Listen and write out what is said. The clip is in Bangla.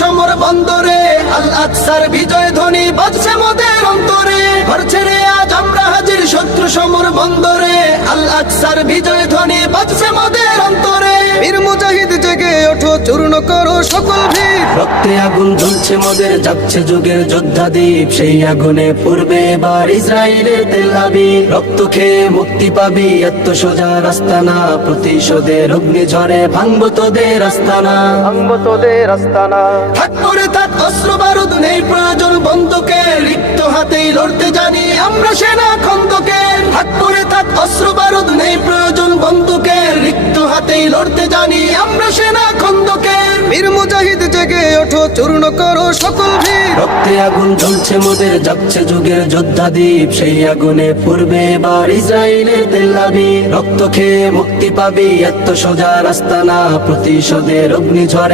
সমর বন্দরে, আল আকসার বিজয় ধ্বনি বাজছে মোদের অন্তরে। ঘর ছেড়ে আজ আমরা হাজির শত্রু সমর বন্দরে, আল আকসার বিজয় ধ্বনি বাজছে মোদের অন্তরে। বীর মুজাহিদ জেগে ওঠো, চূর্ণ করো সকল ভিড়। রক্তে আগুন জ্বলছে মোদের, যাচ্ছে যুগের যোদ্ধা দ্বীপ। সেই আগুনে পূর্বে এবার ইসরায়েলের তেল আবিব। রক্ত খেয়ে মুক্তি পাবি, এত সোজা রাস্তা না। প্রতিশোধের অগ্নি ঝরে ভাঙবো তোদের আস্তানা, ভাঙবো তোদের আস্তানা। থাক পরে থাক অস্ত্র বারুদ, নেই প্রয়োজন বন্দুকের। রিক্ত হাতেই লড়তে জানি আমরা সেনা খন্দকের। থাক পরে থাক অস্ত্র বারুদ, নেই প্রয়োজন বন্দুকের। রিক্ত হাতেই লড়তে জানি আমরা সেনা খন্দকের। বীর মুজাহিদ জেগে ওঠো, চূর্ণ করো সকল ভিড়। রক্তে আগুন জ্বলছে মোদের, যাচ্ছে যুগের যোদ্ধা দ্বীপ। সেই আগুনে পূর্বে এবার ইসরায়েলের তেল আবিব। রক্ত খেয়ে মুক্তি পাবি, এত সোজা রাস্তা না। প্রতিশোধের অগ্নি ঝরে